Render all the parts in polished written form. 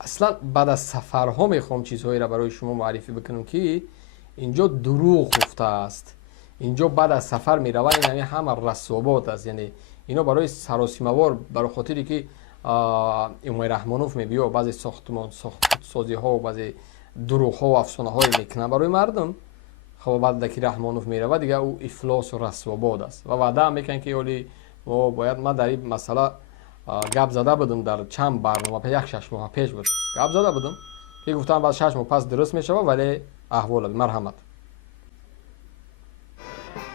اصلا بعد از سفرها میخوام چیزهایی را برای شما معرفی بکنم که اینجا دروغ گفته است. اینجا بعد از سفر میروند، یعنی همه رسوبات است. یعنی اینا برای سراسیموار، برای خاطری که امام رحمانوف میبیا بعضی ساختمان سازی ها و بعضی دروغ ها و افسانه های میکنه برای مردم. خب بعد که رحمانوف میره دیگه او افلاس و رسوبات است و وعده میکنن که اولی ما باید، ما در این مسئله گپ زده بودم در چند برنامه یک 6 ماه پیش بود گپ زده بودم که گفتم بعد 6 ماه پس درست میشه، ولی احوال مرحمت.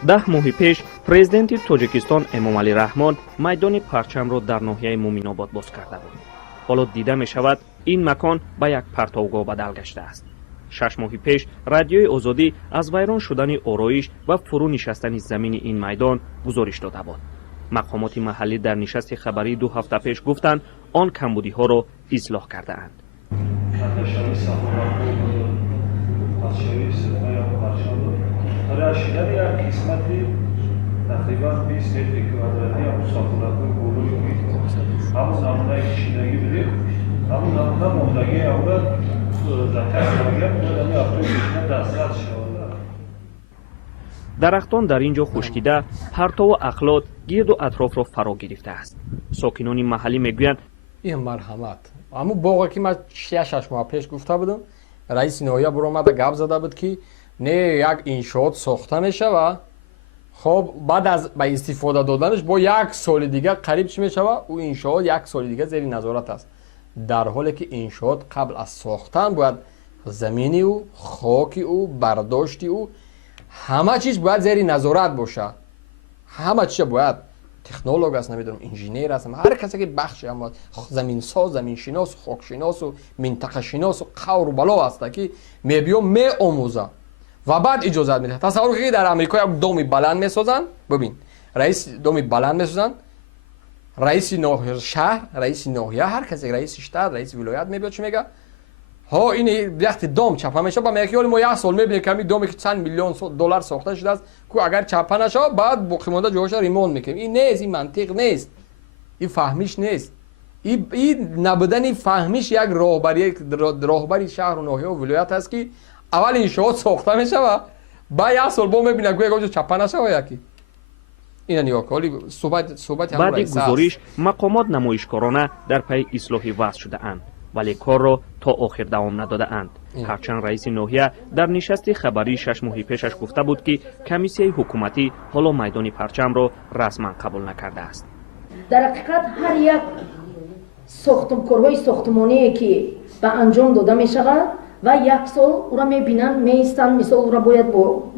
10 ماه پیش پرزیدنت تاجیکستان امامعلی رحمان میدان پرچم را در ناحیه مومن‌آباد باز کرده بود. حالا دیده می شود این مکان به یک پرتوگاه بدل گشته است. 6 ماه پیش رادیوی آزادی از ویران شدن آرایش و فرو نشستن زمین این میدان گزارش داده بود. مقامات محلی در نشست خبری 2 هفته پیش گفتند آن کمبودی ها را اصلاح کرده اند. درختان در اینجا خشکیده، پرتو و اخلاط گرد و اطراف را فرا گرفته است. ساکنان محلی میگویند این مرحمت. اما باقی که من 6 ماه پیش گفته بودم، رئیس ناحیه برو اومده گپ زده بود که نه یک انشاءات ساخته میشه و خب بعد از به استفاده دادنش با 1 سال دیگه قریب چی میشه و او انشاءات 1 سال دیگه زیر نظارت است، در حالی که انشاءات قبل از ساختن باید زمینی او، خاکی او، برداشتی او، همه چیز باید زیر نظارت باشه. همه چیز باید تکنولوژ است، نمیدونم انجینیر است، هر کسی که بخش اما زمین ساز، زمین شناس، خاک شناس و منطقه شناس و قور و بلا است که میبیو میآموزه و بعد اجازه میده. تصور کنید در امریکا یک دومی بلند میسازن، ببین رئیس دومی بلند میسازن، رئیس ناحیه شهر، رئیس ناحیه، هر کسی، رئیس شهر، رئیس ولایت میبیاد چی میگه؟ ها این وقتی دام چپا میشه با میگه ما 1 سال میبینیم که این دومی که چند میلیون دلار ساخته شده است که اگر چپا نشه بعد باقی مونده جاهاش ریمونت میکنیم. این نیست، این منطق نیست، این فهمیش نیست. این نبودن فهمیش یک راهبری شهر و ناحیه و ولایت است که اول انشاءات ساخته میشه و بعد 1 سال بعد میبینه که اگه چپا نشه و یکی این نگاه کن. صحبت هم بعد گزارش مقامات نمایشکارانه در پی اصلاح وضع شده اند، ولی کار را تا آخر دوام نداده اند. هرچند رئیس ناحیه در نشست خبری 6 ماه پیشش گفته بود که کمیسیه حکومتی حالا میدان پرچم را رسما قبول نکرده است. در حقیقت هر یک کارهای ساختمانی که به انجام داده می شود و 1 سال او را میبینن، میستن، مثال او را باید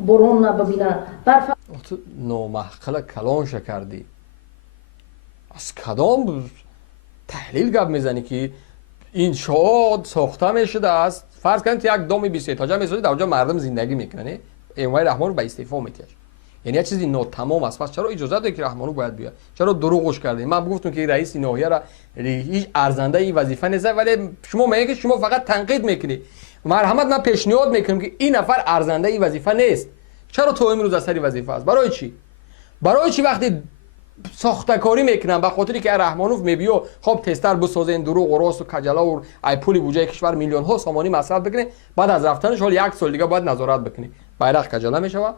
باران نبینن، برف. تو نامحقل کلانش کردی، از کدام تحلیل گپ میزنی که انشاءات ساخته میشده است؟ فرض کنید یک دام 20 اتاجه میسازی، در اونجا مردم زندگی میکنن، امام رحمان رو به استعفا میتیاش، یعنی یک چیزی ناتمام است. پس چرا اجازه دادی که رحمانو باید بیاد؟ چرا دروغش کردی؟ من گفتم که رئیس ناحیه را هیچ ارزنده این وظیفه نیست، ولی شما میگید که شما فقط تنقید میکنی. مرحمت، من پیشنهاد میکنم که این نفر ارزنده این وظیفه نیست. چرا تو امروز از سری وظیفه است؟ برای چی؟ برای چی وقتی ساختکاری میکنن به خاطری که رحمانوف میبیو خب تستر بسازین، دروغ و راست و کجلا و ای پولی بودجه کشور میلیون ها سامانی مصرف بکنه، بعد از رفتنش حال 1 سال دیگه باید نظارت بکنی، بیرق کجلا میشوه،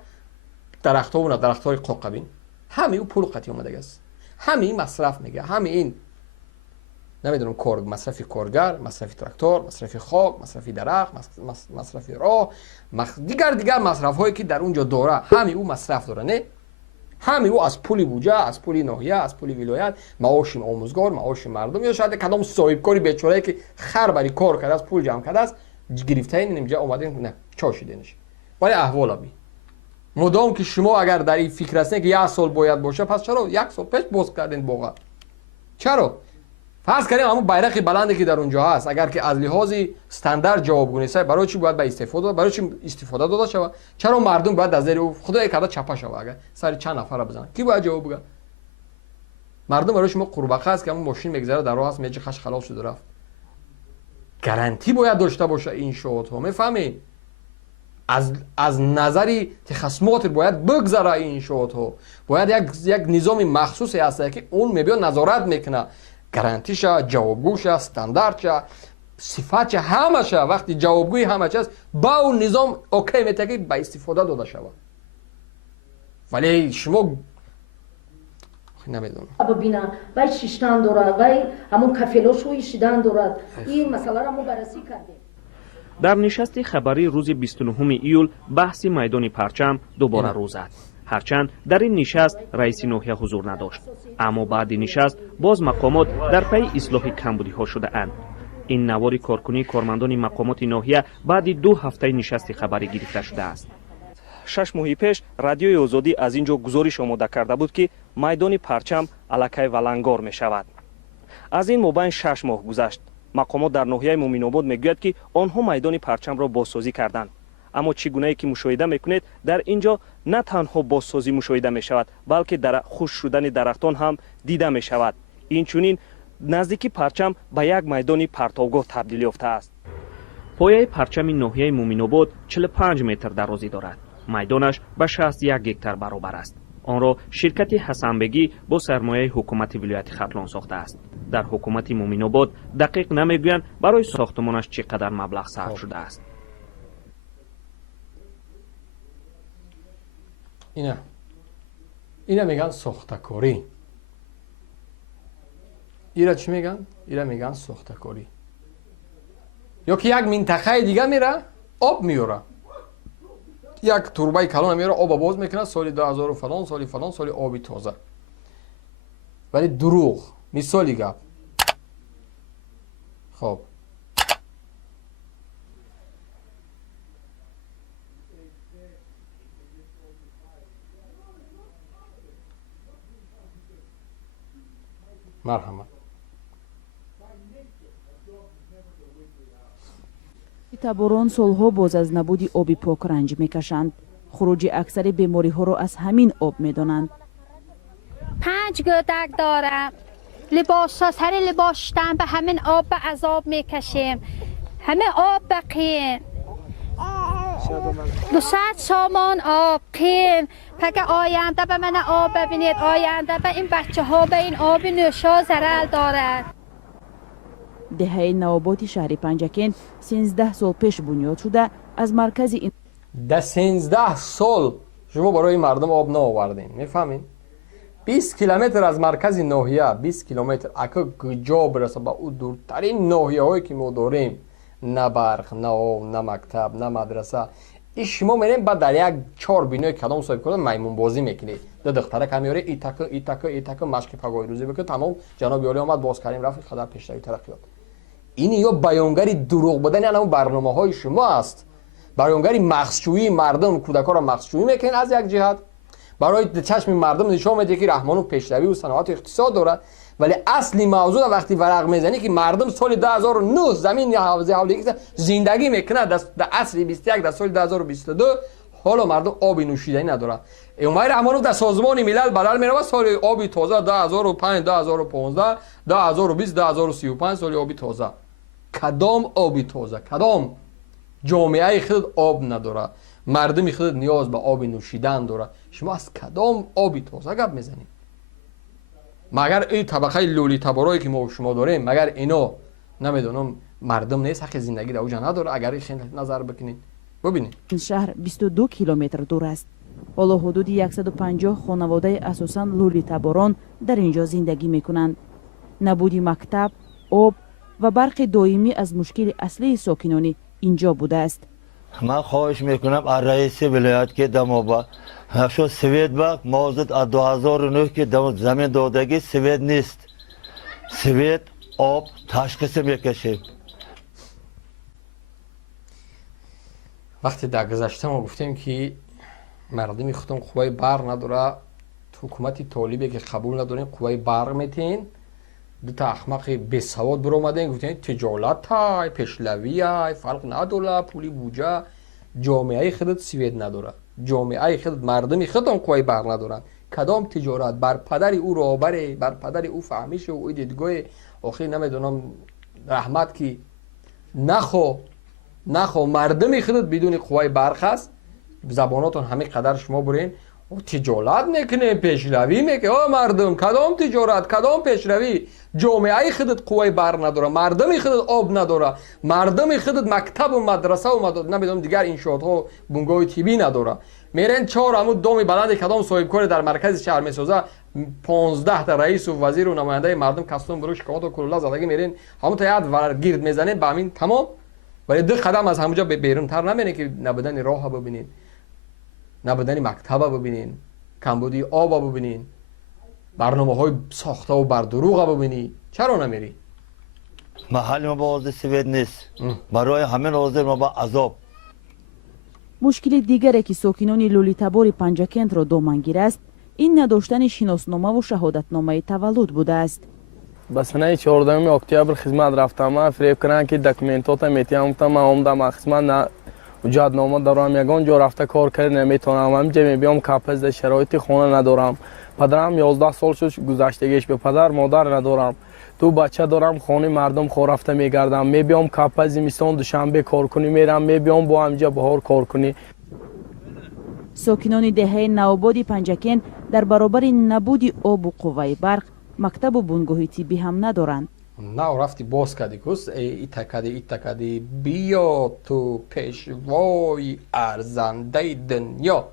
درخت ها و درخت های قاقبین، همه او پول قطعی اومده است، همه این مصرف میگه، همه این نمیدونم مصرف کارگر، مصرف تراکتور، مصرف خاک، مصرف درخت، مصرف راه، دیگر مصرف هایی که در اونجا داره، همه او مصرف داره. نه همه او از پولی بودجه، از پولی ناحیه، از پولی ولایت، معاش آموزگار، معاش مردم، یا شاید کدام صاحب کاری بیچاره که خر بری کار کرده است، پول جمع کرده است، گرفته این اینجا اومده نه چاشیدنش. ولی احوال بی مدام که شما اگر در این فکر هستین که 1 سال باید باشه، پس چرا 1 سال پیش باز کردین باقا؟ چرا؟ فرض کنیم همون بیرق بلندی که در اونجا هست اگر که از لحاظ استاندارد جوابگو نیست، برای چی باید به استفاده، برای چی استفاده داده شود؟ چرا مردم باید از زیر او خدای کرده چپا شود؟ اگر سر چند نفر بزنن کی باید جواب بگه؟ مردم برای شما قورباغه است که همون ماشین میگذره در راه است، میگه خش خلاص شده رفت. گارانتی باید داشته باشه این شوت ها، میفهمی؟ از نظری تخصصات باید بگذره این شوت ها، باید یک نظام مخصوصی هست که اون میبیاد نظارت میکنه، گارانتیشه، جوابگوشه، استانداردشه، صفات همشه وقتی جوابگوی همش است با اون نظام اوکی میته که با استفاده داده شود. ولی شما نمیدونم ببینا وای شیشتن دارد وای همون کفیلوش روی شیدن دارد این مسئله را ما بررسی کردیم. در نشست خبری روز 29 ایول بحث میدان پرچم دوباره رو زد. هرچند در این نشست رئیس ناحیه حضور نداشت، اما بعد نشست باز مقامات در پی اصلاح کمبودی ها شده اند. این نوار کارکنی کارمندان مقامات ناحیه بعد 2 هفته نشست خبری گرفته شده است. 6 ماه پیش رادیوی آزادی از اینجا گزارش آماده کرده بود که میدان پرچم الکی ولنگار می شود. از این مابین 6 ماه گذشت. مقامات در ناحیه مومن‌آباد میگوید که آنها میدان پرچم را بازسازی کردند. اما چگونه که مشاهده میکنید در اینجا نه تنها بازسازی مشاهده می شود بلکه در خشک شدن درختان هم دیده می شود. این چنین نزدیکی پرچم به یک میدان پرتابگاه تبدیل یافته است. پایه پرچم ناحیه مومن‌آباد 45 متر درازی دارد. میدانش به 61 هکتار برابر است. آن را شرکت حسنبگی با سرمایه حکومت ولایت ختلان ساخته است. در حکومت مومن‌آباد دقیق نمیگویند برای ساختمانش چقدر مبلغ صرف شده است. اینا میگن ساختکاری. اینا چی میگن؟ اینا میگن ساختکاری. یا که یک منطقه دیگه میره آب میاره، یک توربای کلان میاره آب باز میکنه سال 2000 فلان سال فلان سال آبی تازه. ولی دروغ. مثالی گپ. خب مرحمت. تباران سالها باز از نبود آب پاک رنج میکشند. خروج اکثر بیماری ها را از همین آب میدانند. 5 گودک دارم. لباس ها سر لباس شدن به همین آب به عذاب میکشیم. همه آب بقیم. 200 سامان آب قیم. پک آینده به من آب ببینید، آینده به این بچه ها به این آب نوشا ضرر دارد. دهه نوآباد شهر پنجکین 13 سال پیش بنیاد شده. از مرکز این ده 13 سال شما برای مردم آب نآوردین. میفهمین؟ 20 کیلومتر از مرکز ناحیه 20 کیلومتر اگه کجا برسه به اون دورترین ناحیه هایی که ما داریم، نه برق نه آب نه مکتب نه مدرسه، این شما میرین بعد در یک 4 بینای کدام صاحب کنه میمون بازی میکنید. دو دختره کمیاره ایتاکه مشق پگاه روزی بکنه. تمام جناب عالی آمد باز کردیم رفت خدر پیشروی ترقیات. این یا بیانگری دروغ بودن یعنی اون برنامه های شما است. بیانگری مغزشویی مردم کودکان را مغزشویی میکنین از یک جهت، برای چشم مردم نشون میده که رحمانو پیشروی و صنعت اقتصاد دارد، ولی اصلی موضوع وقتی ورق میزنی که مردم سال 2009 زمین یا حوزه حولیه زندگی میکنه در عصر 21 در سال 2022 حالا مردم آب نوشیدنی ندارن. عمر رحمانو در سازمان ملل بدل میره سال آبی تازه 2005 2015 2020 2035 سال آبی تازه. کدام آبی تازه؟ کدام جامعه خود آب نداره؟ مردم خود نیاز به آب نوشیدن داره. شما از کدام آبی تازه گپ میزنید؟ مگر این طبقه لولی تبارایی که ما شما داریم مگر اینا نمیدونم مردم نیست حق زندگی در اوجا نداره؟ اگر این نظر بکنید ببینید این شهر 22 کیلومتر دور است. حالا حدود 150 خانواده اساساً لولی تباران در اینجا زندگی میکنند. نبود مکتب، آب و برق دائمی از مشکل اصلی ساکنان اینجا بوده است. من خواهش میکنم از رئیس ولایت که دمو هفشو سوید با موضوع از 2009 که زمین دادگی سوید نیست. سوید آب تشخیص میکشه. وقتی در گذشته ما گفتیم که مردمی خودم قوای برق نداره، حکومتی طالبی که قبول ندارین قوای برق میتین، دو تا احمق بی سواد برو اومدن گفتن تجارت های پیشلوی های فرق نداره پولی بوجه. جامعه خودت سوید نداره، جامعه خودت مردمی خودت هم قوای برق ندارن. کدام تجارت؟ بر پدر او رابره، بر پدر او فهمیش و او دیدگاه آخری نمیدونم رحمت کی نخو مردمی خودت بدون قوای برق هست. زباناتون همه قدر شما برین او تجارت میکنه، پیشروی میکنه. مردم کدام تجارت، کدام پیشروی؟ جامعه خودت قوی بر نداره، مردم خودت آب نداره، مردم خودت مکتب و مدرسه و نمیدونم دیگر انشاءات بنگاه تیبی نداره. میرن 4 عمود دام بلند کدام صاحب کار در مرکز شهر میسازه، 15 تا رئیس و وزیر و نماینده مردم کاستوم بروش کات و کلاه زدگی میرن همون تا یاد گرد میزنن با همین تمام. ولی 2 قدم از همونجا بیرون تر نمیره که نبودن راه ببینین، نبودن مکتب ببینین، کمبودی آب ببینین، برنامه‌های ساخته و بر دروغ ببینی. چرا نمیری؟ محل ما با عضو سوید نیست، برای همین عضو ما با عذاب. مشکل دیگری که ساکنان لولیتابور پنجکند را دامنگیر است، این نداشتن شناسنامه و شهادتنامه تولد بوده است. به سنه 14 اکتبر خدمت رفتم، فریب کردن که دکومنتات میتونم تا من اومدم خدمت نه وجودنامه دارم، یگان جا رفته کار کرد نمیتونم، همینجا میبیام کپز شرایط خانه ندارم. پدرم 11 سال شد گذشتگیش، به پدر مادر ندارم، 2 بچه دارم، خانه مردم خور رفته میگردم، میبیام کپز زمستان دوشنبه کار کنی میرم، میبیام با همینجا بهار کار کنی. ساکنان دهه نوآباد پنجکند در برابر نبود آب و قوه برق، مکتب و بنگاه طبی هم ندارند. نه رفتی باز کردی کس ای تکدی بیا تو پیشوای ارزنده دنیا.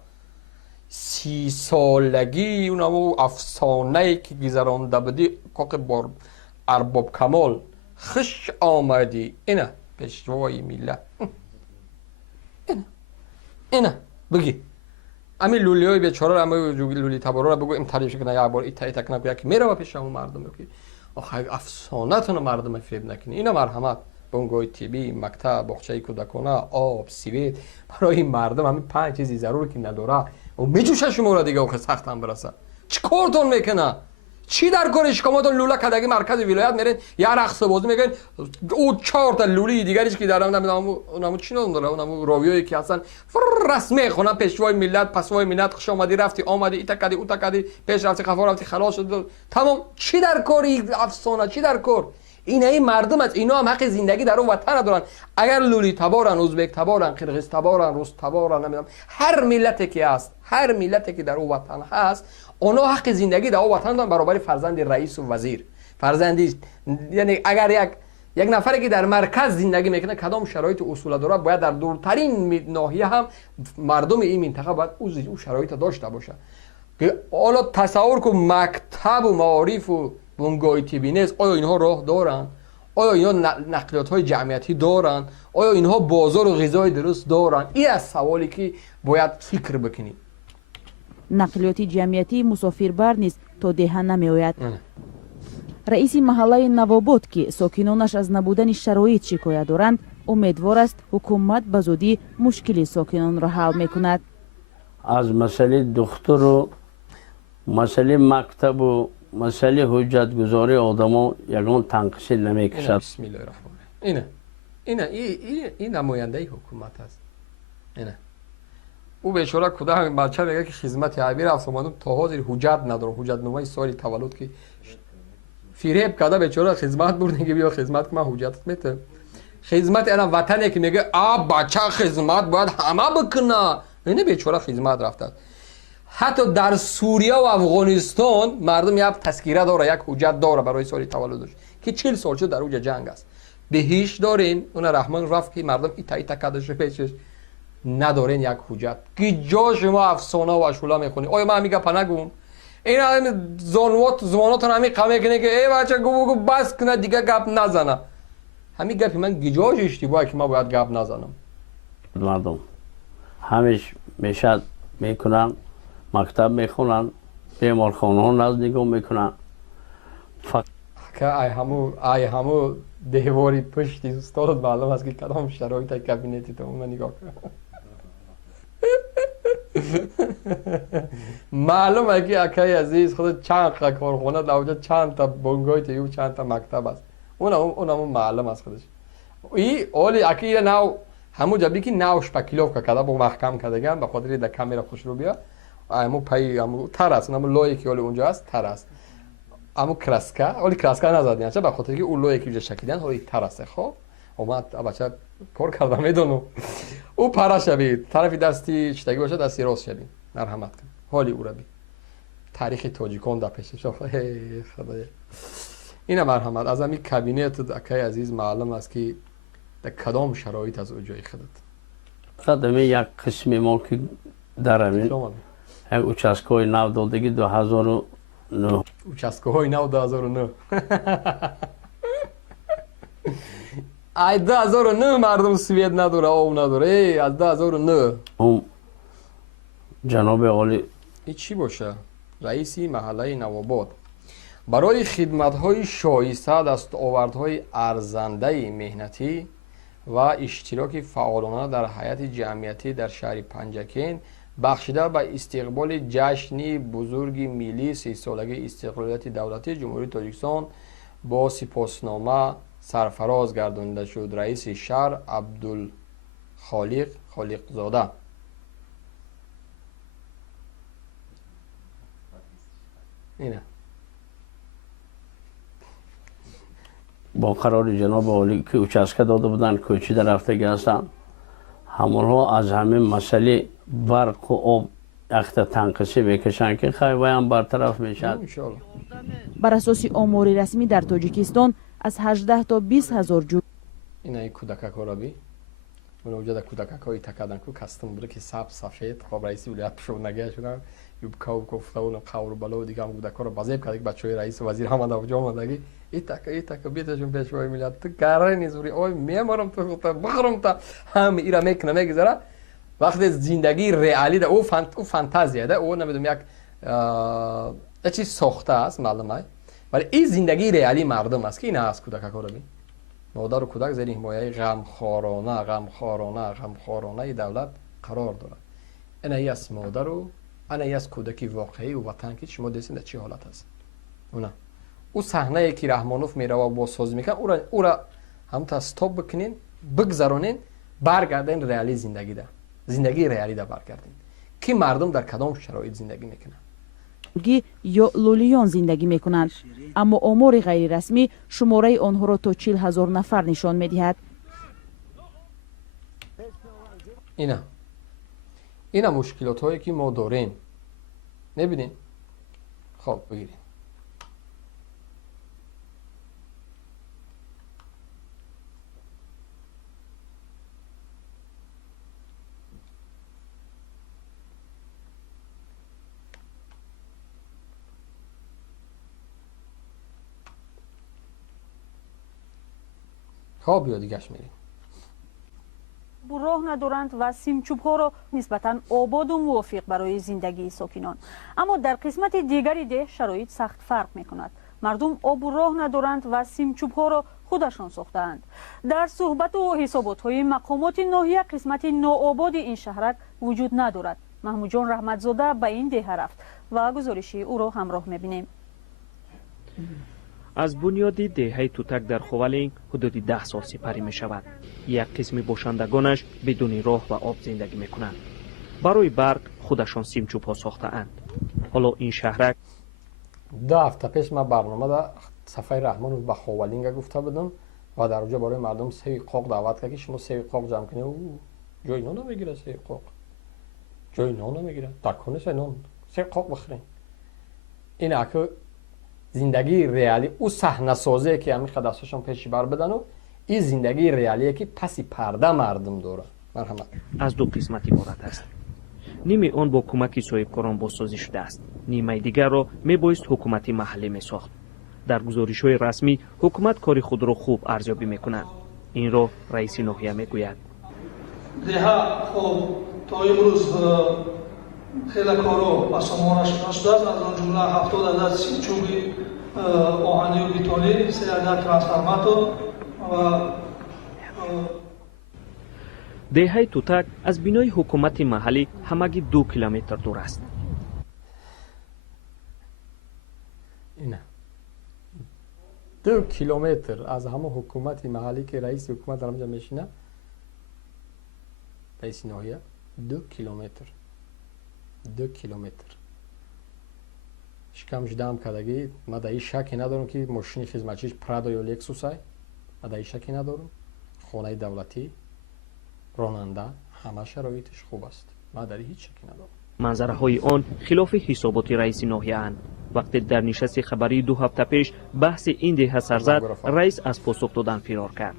30 سالگی اونمو افسانه که گذرانده بودی کاک بار ارباب کمال خوش آمدی. اینه پیشوای میله. اینه بگی امی لولیای بیچاره اما لولی تبارو را بگو ام تعریف کنه یا بار ایتا کنه که میره و پیش همون مردم که آخه افسانه تون مردم فریب نکنی. اینا مرحمت بنگاه طبی، مکتب، باغچه کودکانه، آب، سویت برای این مردم همین 5 چیزی ضرور که نداره و میجوشه شما را دیگه آخه سخت هم برسه. چی کارتون میکنه؟ چی در کارش کماتون لوله کدگی مرکز ولایت میرین یا رقص بازی میگن او 4 تا لولی دیگریش که دارم اونمو چی نام داره، اونمو راویایی که اصلا رسمی خونم پیشوای ملت پسوای ملت خوش آمدی رفتی آمدی ایتا کدی اوتا کدی پیش رفتی خفا رفتی خلاص شد تمام. چی در کاری افسانه؟ چی در کار؟ این مردم از اینا هم حق زندگی در اون وطن دارن. اگر لولی تبارن، ازبک تبارن، قرقیز تبارن، روس تبارن، نمیدونم هر ملتی که هست، هر ملتی که در اون وطن هست، اونا حق زندگی در اون وطن دارن برابر فرزند رئیس و وزیر. فرزندی یعنی اگر یک نفری که در مرکز زندگی میکنه کدام شرایط اصول داره، باید در دورترین ناحیه هم مردم این منطقه باید اون شرایط داشته باشه. که حالا تصور کن مکتب و معارف و بنگاه طبی نیست، آیا اینها راه دارن؟ آیا اینها نقلیات های جمعیتی دارن؟ آیا اینها بازار و غذای درست دارن؟ این از سوالی که باید فکر بکنی. نقلیات جمعیتی مسافربر نیست تا دهه نمی آید. رئیس محله نوآباد که ساکنانش از نبودن شرایط شکایت دارند، امیدوار است حکومت به زودی مشکل ساکنان را حل میکند. از مسئله دختر و مسئله مکتب و مسئله حجت گذاری آدما یگان تنقشی نمیکشد. بسم الله الرحمن الرحیم. این نماینده حکومت است. اینه او بیچاره کودک بچه میگه که خدمت عبیر افسانه تا حاضر حجت نداره، حجت نامه سال تولد که فریب کرده بیچاره خدمت برده که بیا خدمت من حجتت میته. خدمت اینا وطنی که میگه بچه خدمت باید همه بکنه، اینه بیچاره خدمت رفته. حتی در سوریه و افغانستان مردم یک تذکره داره، یک حجت داره برای سال تولدش که 40 سال شد در اوج جنگ است. به هیچ دارین اون رحمان رفت که مردم ایتا کدش پیشش ندارین یک حجت که جا شما افسانه و اشولا میخونی. آیا من میگم نگم این همین زماناتون همین قمه کنه که ای بچه گو بس کنه دیگه گپ نزنه. همین گپی من گیجاش اشتباهه که ما باید گپ نزنم. مردم همیش میشد میکنن، مکتب میخونن، بیمارخانه ها نزدیکم میکنن. که ای همو دیواری پشتی استاد معلوم است که کدام شرایط کابینتی تو اون نگاه کنم. معلومه که اکای عزیز خود چند کارخانه داوجه چند تا بنگاه طبی و چند تا مکتب است. اونم معلوم است خودش. ای اولی اکی نو همو جبی که نوش پکیلوف که کدا با محکم کردگان به خاطر د کامera خوش رو بیا. امو پای امو تراس نمو لوی که اولی اونجا است تراس. امو کراسکا اولی کراسکا نزدن چه به خاطر که اون لوی که اونجا شکیدن اولی تراسه. خب اومد بچه کار کردم میدونم او پارا شبید طرفی دستی چتگی باشه دستی راست شبید مرحمت کن. حالی او را بی تاریخ تاجیکان در پیشش خدایا. این مرحمت از همین کابینه تو دکای عزیز معلوم است که در کدام شرایط از او جای خودت خدمه یک قسمی ما که در همین شما یک اوچسکای نو دادگی 2009 участковой нав 2009 ай 2009 мардум свет надора об надора аз 2009 اون جناب عالی این چی باشه رئیسی محله نواباد برای خدمت‌های شایسته دستاوردهای ارزنده مهنتی و اشتراک فعالانه در حیات جمعیتی در شهر پنجکین بخشیده به استقبال جشن بزرگ ملی 30 سالگی استقلالیت دولتی جمهوری تاجیکستان با سپاسنامه سرفراز گردانیده شد. رئیس شهر عبدالخالق خالقزاده اینه با قرار جناب عالی که اوچسکه داده بودن کوچی در رفته هستن همونها از همه مسئله برق و آب اخت تنقصی بکشن که خیلی هم برطرف میشد. انشالله. بر اساس آمار رسمی در تاجیکستان از 18 تا 20 هزار جو اینا ای کودکک ها را بی من اوجا در کودکک هایی تکدن که کستم بوده که سب سفید خواب رئیسی ولایت پشو نگه شدن یوب کاو گفته اون قور بالا و دیگه هم کودک ها را بازیب کرده که بچه های رئیس وزیر هم اوجا آمدگی ای تکا بیتشون پیشوای میلاد تو گره نیزوری اوی میمارم تو خودتا بخورم تا هم ایرا میکنه میگذاره وقتی زندگی ریالی ده او فانتازیه ده او نمیدونم یک چیز ساخته است معلومه ولی این زندگی ریالی مردم است که این هست کودک ها را بین مادر و کودک زیر حمایه غمخوارانه دولت قرار دارد این ای است مادر و این ای است کودکی واقعی و وطن که شما دیدین در چه حالت است او صحنه ای که رحمانوف میره و بازسازی میکنه او را همتا استاپ بکنین بگذرونین برگردین ریالی زندگی ده زندگی ریالی ده برگردین که مردم در کدام شرایط زندگی میکنن یا لولیان زندگی میکنند اما آمار غیر رسمی شماره آنها را تا 40,000 نفر نشان میدهد. اینا مشکلات هایی که ما داریم نبینین خب بگیریم خب یا دیگهش میریم راه ندارند و سیمچوب‌ها را نسبتاً آباد و موافق برای زندگی ساکنان. اما در قسمت دیگری ده شرایط سخت فرق می‌کند. مردم آب و راه ندارند و سیمچوب‌ها را خودشان ساختند. در صحبت و حسابات‌های مقامات ناحیه قسمت ناآباد این شهرک وجود ندارد. محمود جان رحمتزاده به این ده رفت و گزارشی او را همراه می‌بینیم. از بنیادی دهه توتک در خوالینگ حدود 10 سال سپری می شود. یک قسم باشندگانش بدون راه و آب زندگی می کنند. برای برق خودشان سیمچوب ها ساخته اند. حالا این شهرک 2 هفته پیش من برنامه در صفحه رحمان به خوالینگ گفته بودم و در اونجا برای مردم سه قاق دعوت کرد که شما سه قاق جمع کنید جای نان نمیگیره سه قاق جای نان نمیگیره در کنه نان سه قاق بخورین این اکو زندگی ریالی او صحنه سازی که همین دستاشون پیش بر بدن و این زندگی ریالیه که پسی پرده مردم داره. مرحمت از 2 قسمت عبارت است. نیمه آن با کمک صاحبکاران بازسازی شده است. نیمه دیگر را میبایست حکومت محلی میساخت. در گزارش‌های رسمی حکومت کار خود را خوب ارزیابی میکنند. این را رئیس ناحیه میگوید. دیها خب تا امروز خیلی کارو با سامانه شده است. از آن جمله 70 عدد سیمچوبی آهنی و بیتونی 3 عدد ترانسفرماتور و دهه توتک از بینای حکومت محلی همگی 2 کیلومتر دور است. اینه 2 کیلومتر از همه حکومت محلی که رئیس حکومت در اونجا میشینه رئیس ناحیه 2 کیلومتر 2 کیلومتر شکم جدام کردگی ما در این شکی ندارم که ماشین خدمتچیش پرادا یا لکسوس های ما در این شکی ندارم خانه دولتی راننده همه شرایطش خوب است ما در هیچ شکی ندارم منظره‌های آن خلاف حسابات رئیس ناحیه اند. وقتی در نشست خبری 2 هفته پیش بحث این دهه سر زد، رئیس از پاسخ دادن فرار کرد.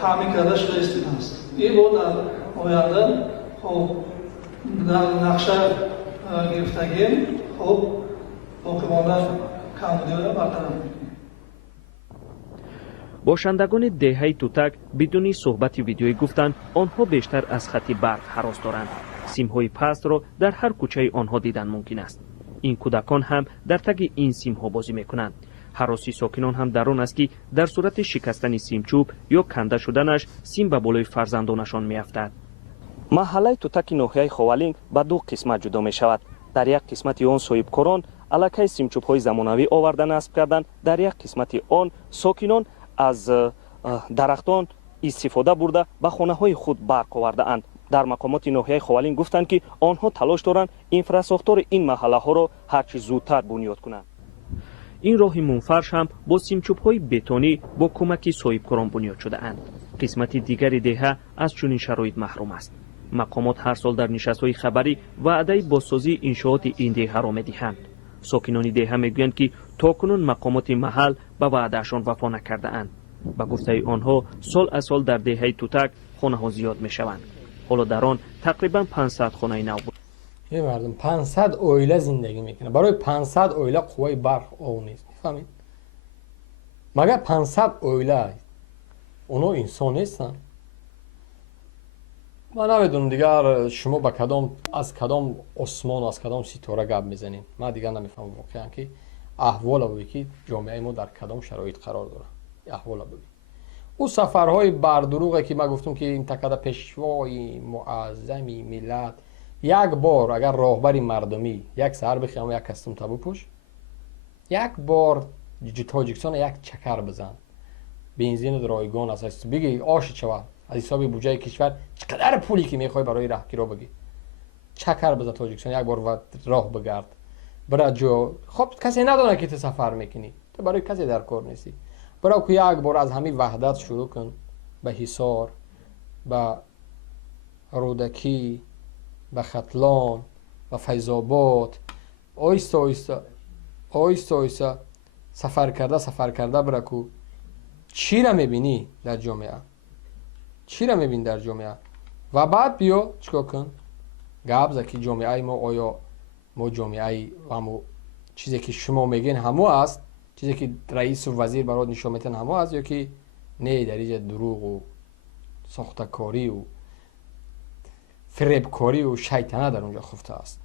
تعمین کردش رئیس است. این بود در آینده خب در نقشه گرفتگیم خب باقی مانده کمبودی را برطرف می‌کنیم. باشندگان دهه توتک بدون صحبت ویدیویی گفتند آنها بیشتر از خط برق هراس دارند. سیم‌های پست را در هر کوچه آنها دیدن ممکن است. این کودکان هم در تگ این سیم‌ها بازی می‌کنند. هراسی ساکنان هم در آن است که در صورت شکستن سیمچوب یا کنده شدنش سیم به بالای فرزندانشان می‌افتد. محله توتک ناحیه خوالینگ به 2 قسمت جدا می‌شود. در یک قسمت آن صاحبکاران علاقه سیمچوب‌های زمانوی آورده نصب کردند. در یک قسمت آن ساکنان از درختان استفاده برده به خانه‌های خود برق آورده اند. در مقامات ناحیه خوالینگ گفتند که آنها تلاش دارند اینفراساختار این محله ها را هرچی زودتر بنیاد کنند. این راه منفرش هم با سیمچوب‌های بتونی با کمک صاحبکاران بنیاد شده اند. قسمت دیگری دهه از چنین شرایط محروم است. مقامات هر سال در نشست‌های خبری وعده بازسازی انشاءات این دهه را می‌دهند. ساکنان دهه میگویند که تاکنون مقامات محل به وعدهشان وفا نکرده اند. به گفته آنها سال از سال در دهه توتک خانه‌ها زیاد می‌شوند. حالا در آن تقریبا 500 خانه نو بود. این مردم 500 اویله زندگی میکنه. برای 500 اویله قوای برق او نیست. میفهمید؟ مگر 500 اویله اونا انسان نیستن؟ من نمیدونم دیگر شما با کدام از کدام آسمان از کدام ستاره گپ میزنین. من دیگر نمیفهمم واقعا که احوال ببین که جامعه ما در کدام شرایط قرار داره. احوال ببین. او سفرهای بردروغه که من گفتم که این تکده پیشوای معظمی ملت یک بار اگر راهبری مردمی یک سر بخیام یک کستم تبو پوش یک بار تاجیکستان یک چکر بزن بنزین رایگان است بگی آش چوا از حساب بودجه کشور چقدر پولی که میخوای برای راهگیرا بگی چکر بزن تاجیکستان یک بار و راه بگرد برای جو خب کسی ندونه که تو سفر میکنی تو برای کسی در کار نیستی برای که یک بار از همین وحدت شروع کن به حصار به رودکی به ختلان به فیض‌آباد آیسته آیسته سفر کرده برای که چی را میبینی در جامعه چی را میبینی در جامعه و بعد بیا چیکار کن گپ که جامعه ما آیا ما جامعه همو چیزی که شما میگین همو است چیزی که رئیس و وزیر برات نشون میدن همو است یا که نه در اینجا دروغ و ساختکاری و فریبکاری و شیطنه در اونجا خفته است